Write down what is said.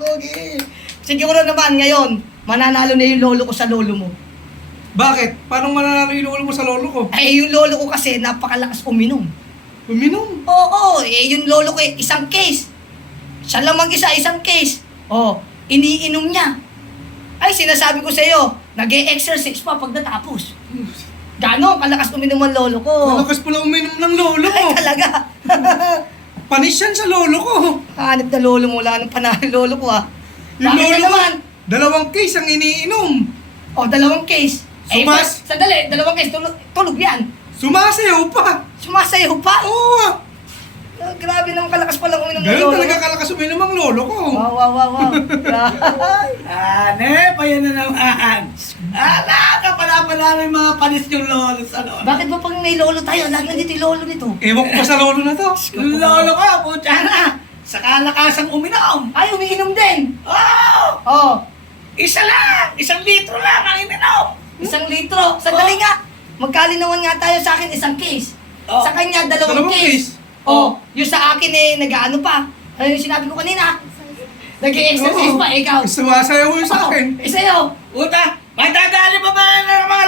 Pogi. Siguro naman ngayon, mananalo na yung lolo ko sa lolo mo. Bakit? Paano mananalo yung lolo mo sa lolo ko? Ay, yung lolo ko kasi napakalakas uminom. Uminom? Oo, yung lolo ko isang case. Siya lang mag-isa, isang case. Iniinom niya. Ay, sinasabi ko sa iyo, nag-e-exercise pa pag natapos. Ganon, kalakas uminom ang lolo ko. Malakas pala uminom ng lolo ko. Ay, talaga. Panis yan sa lolo ko. Hanip na lolo mo, wala nang panalo lolo ko Yung Bakit lolo na ko, naman? 2 case ang iniinom. Dalawang case. Sandali, dalawang case, tulog yan. Sumasayaw pa. Sumasayaw pa. Oo. Grabe naman kalakas palang uminom ng Ganun lolo. talaga kalakas uminom ang lolo ko. Wow. Pa yan na naman. Ka pala yung mga panis yung lolo sa lolo. Bakit ba pag may lolo tayo, lagi nandito yung lolo nito? Ewan ko pa sa lolo na to. Lolo ko, putya na. Sa kalakasang uminom. Ay, umiinom din. Oh! Isa lang! 1 litro lang ang ininom. 1 litro. Sandali nga. Magkalinawan nga tayo sa akin 1 case. Oh. Sa kanya, 2 2 case. Yung sa akin nag-ano pa. Ano yung sinabi ko kanina? Nag-i-exercise pa, ikaw. Sumasayaw yung sa akin. Sa'yo. Puta, madadali pa ba ng mga